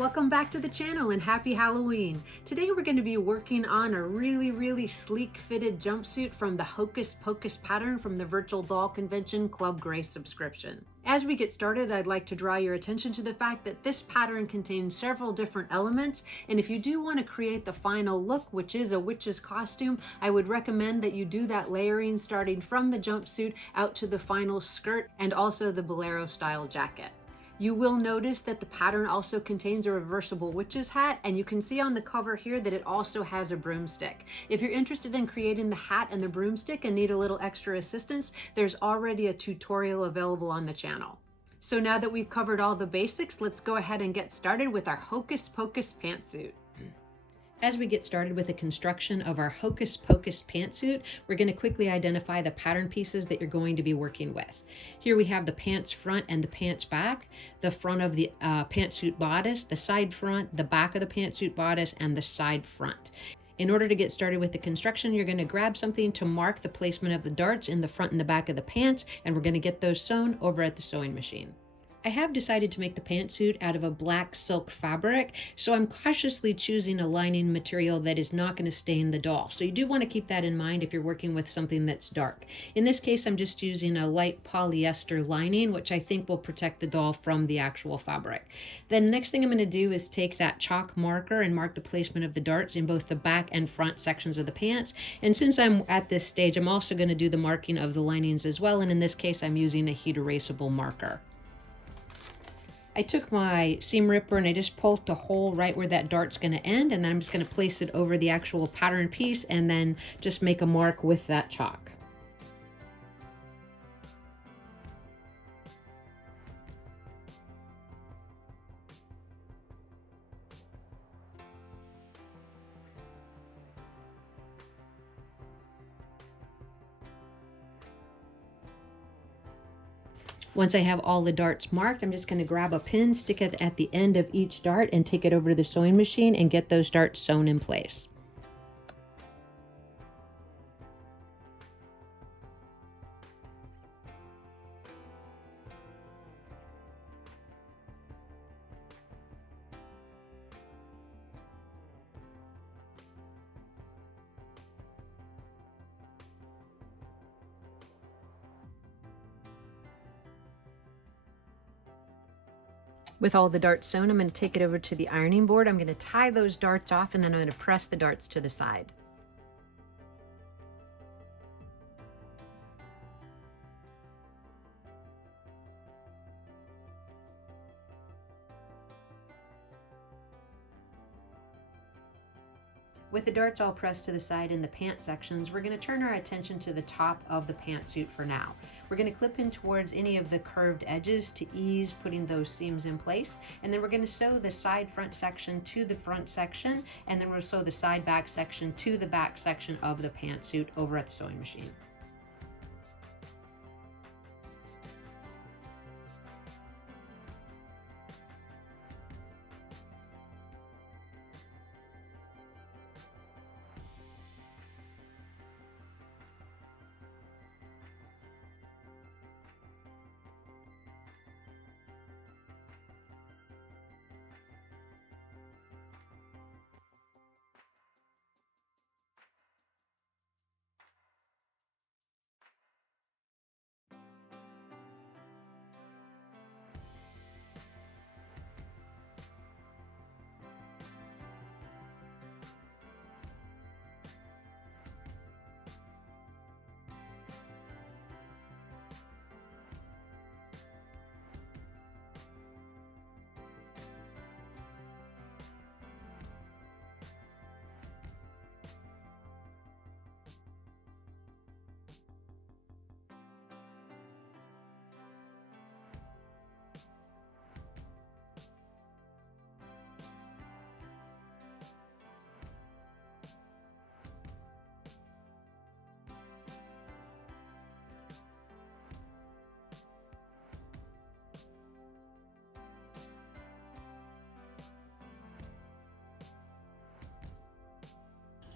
Welcome back to the channel and happy Halloween. Today we're going to be working on a really sleek fitted jumpsuit from the Hocus Pocus pattern from the Virtual Doll Convention Club Grace subscription. As we get started, I'd like to draw your attention to the fact that this pattern contains several different elements, and if you do want to create the final look, which is a witch's costume, I would recommend that you do that layering starting from the jumpsuit out to the final skirt and also the bolero style jacket. You will notice that the pattern also contains a reversible witch's hat, and you can see on the cover here that it also has a broomstick. If you're interested in creating the hat and the broomstick and need a little extra assistance, there's already a tutorial available on the channel. So now that we've covered all the basics, let's go ahead and get started with our Hocus Pocus pantsuit. As we get started with the construction of our Hocus Pocus pantsuit, we're going to quickly identify the pattern pieces that you're going to be working with. Here we have the pants front and the pants back, the front of the pantsuit bodice, the side front, the back of the pantsuit bodice, and the side front. In order to get started with the construction, you're going to grab something to mark the placement of the darts in the front and the back of the pants, and we're going to get those sewn over at the sewing machine. I have decided to make the pantsuit out of a black silk fabric, so I'm cautiously choosing a lining material that is not going to stain the doll. So you do want to keep that in mind if you're working with something that's dark. In this case, I'm just using a light polyester lining, which I think will protect the doll from the actual fabric. Then the next thing I'm going to do is take that chalk marker and mark the placement of the darts in both the back and front sections of the pants. And since I'm at this stage, I'm also going to do the marking of the linings as well. And in this case, I'm using a heat erasable marker. I took my seam ripper and I just poked a hole right where that dart's going to end, and then I'm just going to place it over the actual pattern piece and then just make a mark with that chalk. Once I have all the darts marked, I'm just going to grab a pin, stick it at the end of each dart, and take it over to the sewing machine and get those darts sewn in place. With all the darts sewn, I'm going to take it over to the ironing board. I'm going to tie those darts off, and then I'm going to press the darts to the side. With the darts all pressed to the side in the pant sections, we're going to turn our attention to the top of the pantsuit for now. We're going to clip in towards any of the curved edges to ease putting those seams in place, and then we're going to sew the side front section to the front section, and then we'll sew the side back section to the back section of the pantsuit over at the sewing machine.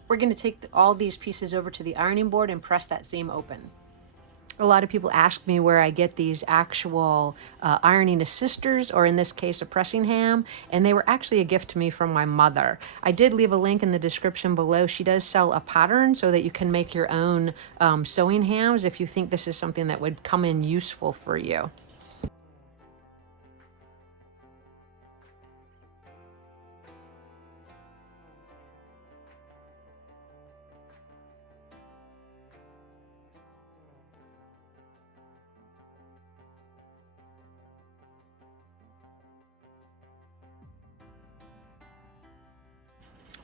We're going to take all these pieces over to the ironing board and press that seam open. A lot of people ask me where I get these actual ironing assisters, or in this case, a pressing ham, and they were actually a gift to me from my mother. I did leave a link in the description below. She does sell a pattern so that you can make your own sewing hams if you think this is something that would come in useful for you.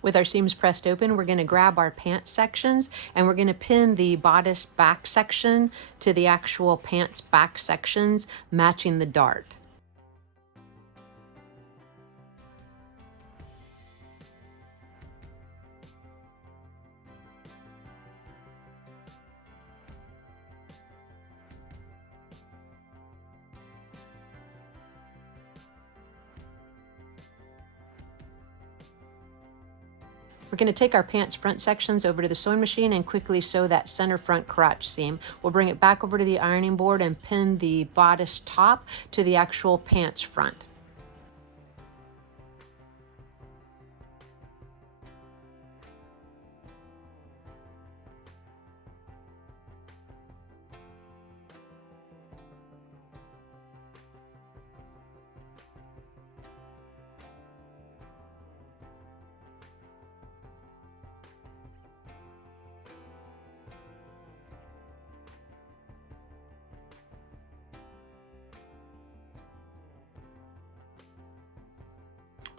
With our seams pressed open, we're going to grab our pants sections and we're going to pin the bodice back section to the actual pants back sections, matching the dart. We're going to take our pants front sections over to the sewing machine and quickly sew that center front crotch seam. We'll bring it back over to the ironing board and pin the bodice top to the actual pants front.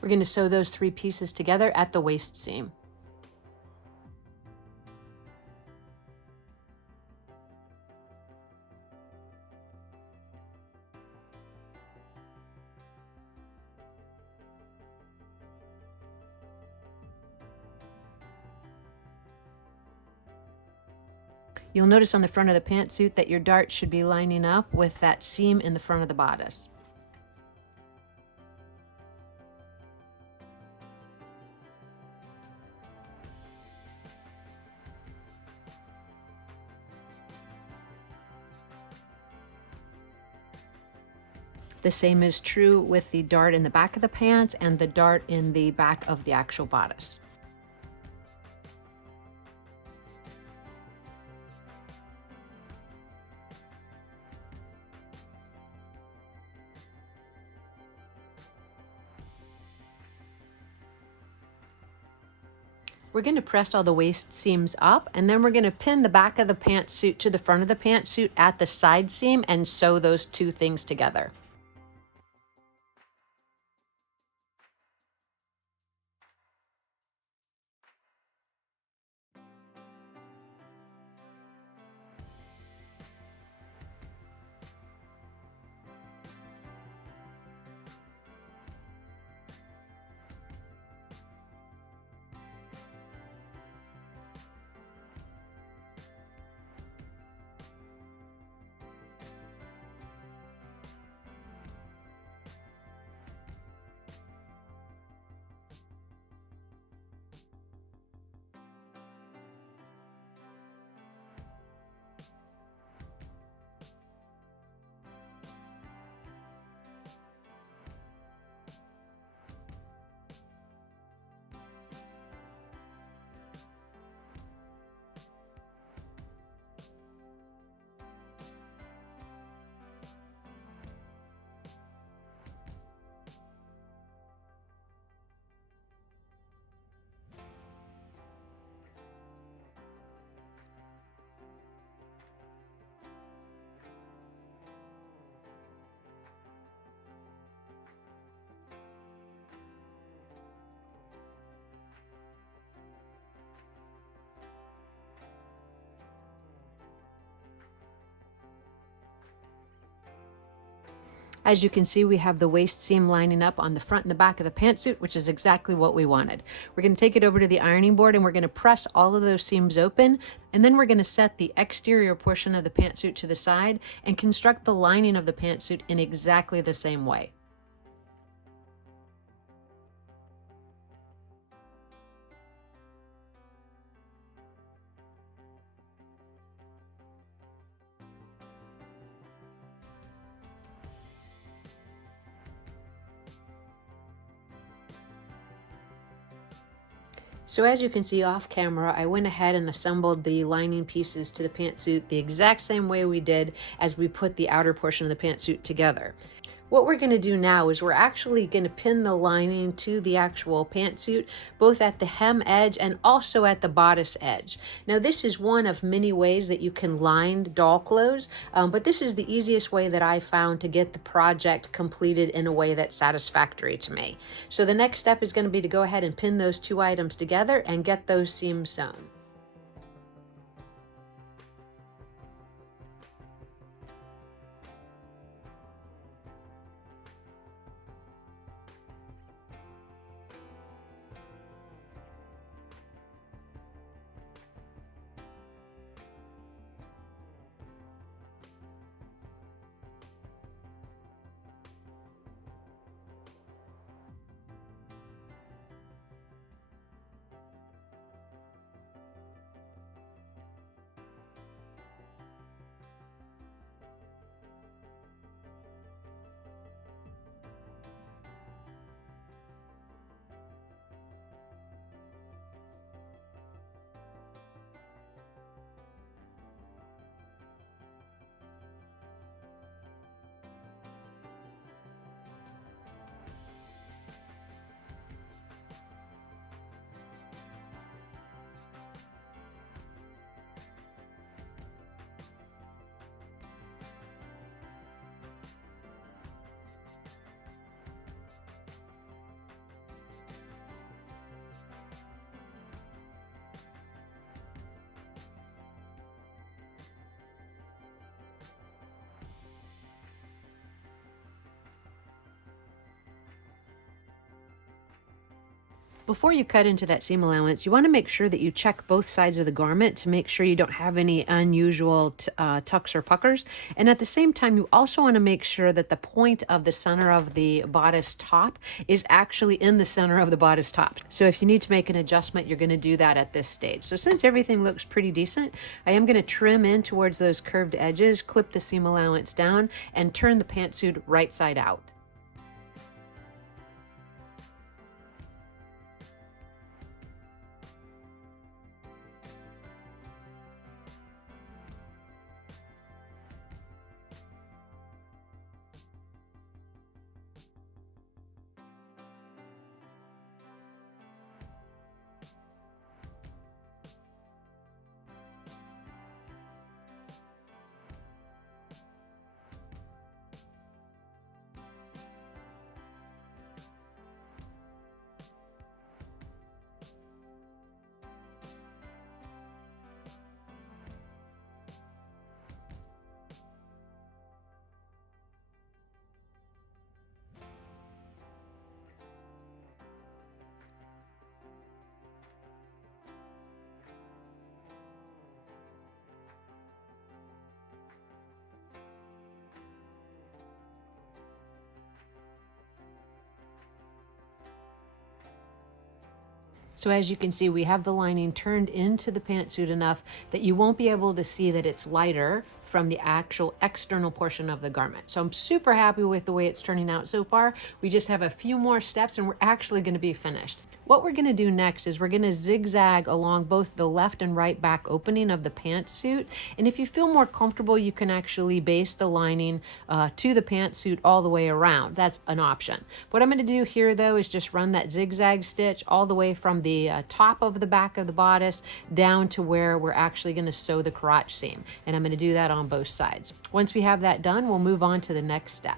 We're going to sew those 3 pieces together at the waist seam. You'll notice on the front of the pantsuit that your dart should be lining up with that seam in the front of the bodice. The same is true with the dart in the back of the pants and the dart in the back of the actual bodice. We're going to press all the waist seams up, and then we're going to pin the back of the pantsuit to the front of the pantsuit at the side seam and sew those 2 things together. As you can see, we have the waist seam lining up on the front and the back of the pantsuit, which is exactly what we wanted. We're going to take it over to the ironing board and we're going to press all of those seams open. And then we're going to set the exterior portion of the pantsuit to the side and construct the lining of the pantsuit in exactly the same way. So as you can see off camera, I went ahead and assembled the lining pieces to the pantsuit the exact same way we did as we put the outer portion of the pantsuit together. What we're going to do now is we're actually going to pin the lining to the actual pantsuit, both at the hem edge and also at the bodice edge. Now this is one of many ways that you can line doll clothes, but this is the easiest way that I found to get the project completed in a way that's satisfactory to me. So the next step is going to be to go ahead and pin those two items together and get those seams sewn. Before you cut into that seam allowance, you want to make sure that you check both sides of the garment to make sure you don't have any unusual tucks or puckers. And at the same time, you also want to make sure that the point of the center of the bodice top is actually in the center of the bodice top. So if you need to make an adjustment, you're going to do that at this stage. So since everything looks pretty decent, I am going to trim in towards those curved edges, clip the seam allowance down, and turn the pantsuit right side out. So as you can see, we have the lining turned into the pantsuit enough that you won't be able to see that it's lighter from the actual external portion of the garment. So I'm super happy with the way it's turning out so far. We just have a few more steps and we're actually going to be finished. What we're going to do next is we're going to zigzag along both the left and right back opening of the pantsuit. And if you feel more comfortable, you can actually base the lining to the pantsuit all the way around. That's an option. What I'm going to do here though is just run that zigzag stitch all the way from the top of the back of the bodice down to where we're actually going to sew the crotch seam. And I'm going to do that on both sides. Once we have that done, we'll move on to the next step.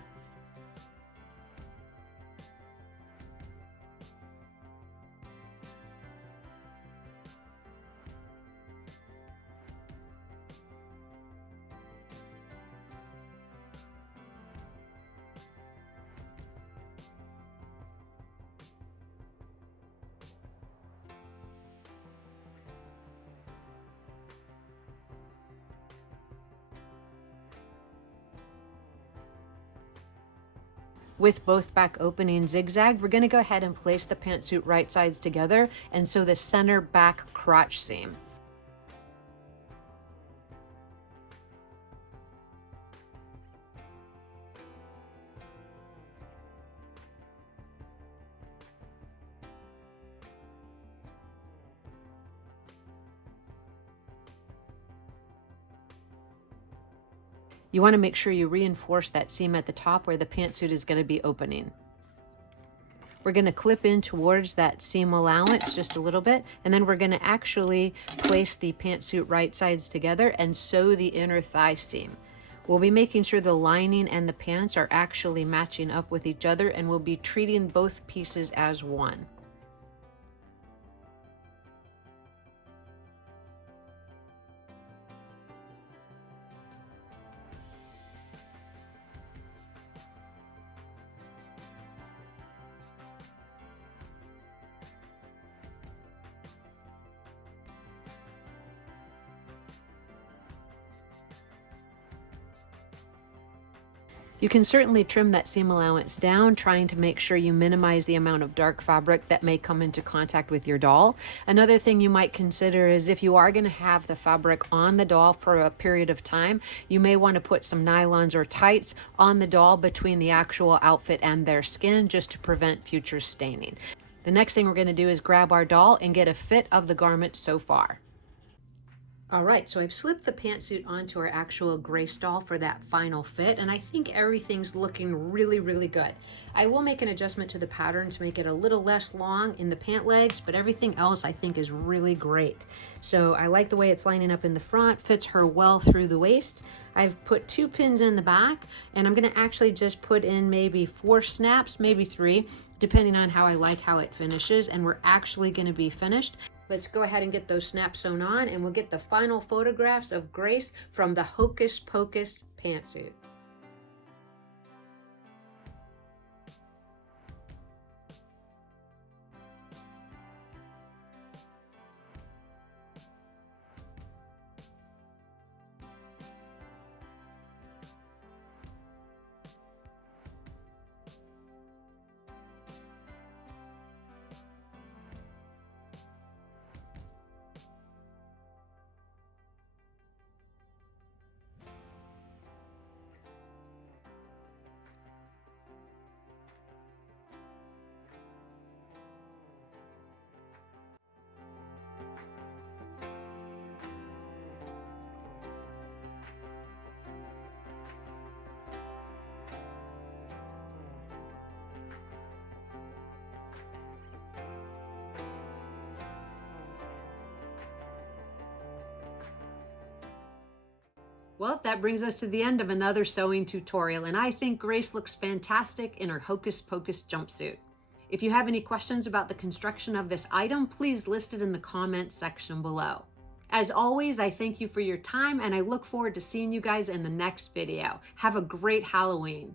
With both back openings zigzagged, we're going to go ahead and place the pantsuit right sides together and sew the center back crotch seam. You want to make sure you reinforce that seam at the top where the pantsuit is going to be opening. We're going to clip in towards that seam allowance just a little bit, and then we're going to actually place the pantsuit right sides together and sew the inner thigh seam. We'll be making sure the lining and the pants are actually matching up with each other, and we'll be treating both pieces as one. You can certainly trim that seam allowance down, trying to make sure you minimize the amount of dark fabric that may come into contact with your doll. Another thing you might consider is if you are going to have the fabric on the doll for a period of time, you may want to put some nylons or tights on the doll between the actual outfit and their skin, just to prevent future staining. The next thing we're going to do is grab our doll and get a fit of the garment so far. All right, so I've slipped the pantsuit onto our actual Grace doll for that final fit, and I think everything's looking really, really good. I will make an adjustment to the pattern to make it a little less long in the pant legs, but everything else I think is really great. So I like the way it's lining up in the front, fits her well through the waist. I've put 2 pins in the back, and I'm gonna actually just put in maybe 4 snaps, maybe 3, depending on how I like how it finishes, and we're actually gonna be finished. Let's go ahead and get those snaps sewn on, and we'll get the final photographs of Grace from the Hocus Pocus pantsuit. Well, that brings us to the end of another sewing tutorial, and I think Grace looks fantastic in her Hocus Pocus jumpsuit. If you have any questions about the construction of this item, please list it in the comments section below. As always, I thank you for your time, and I look forward to seeing you guys in the next video. Have a great Halloween.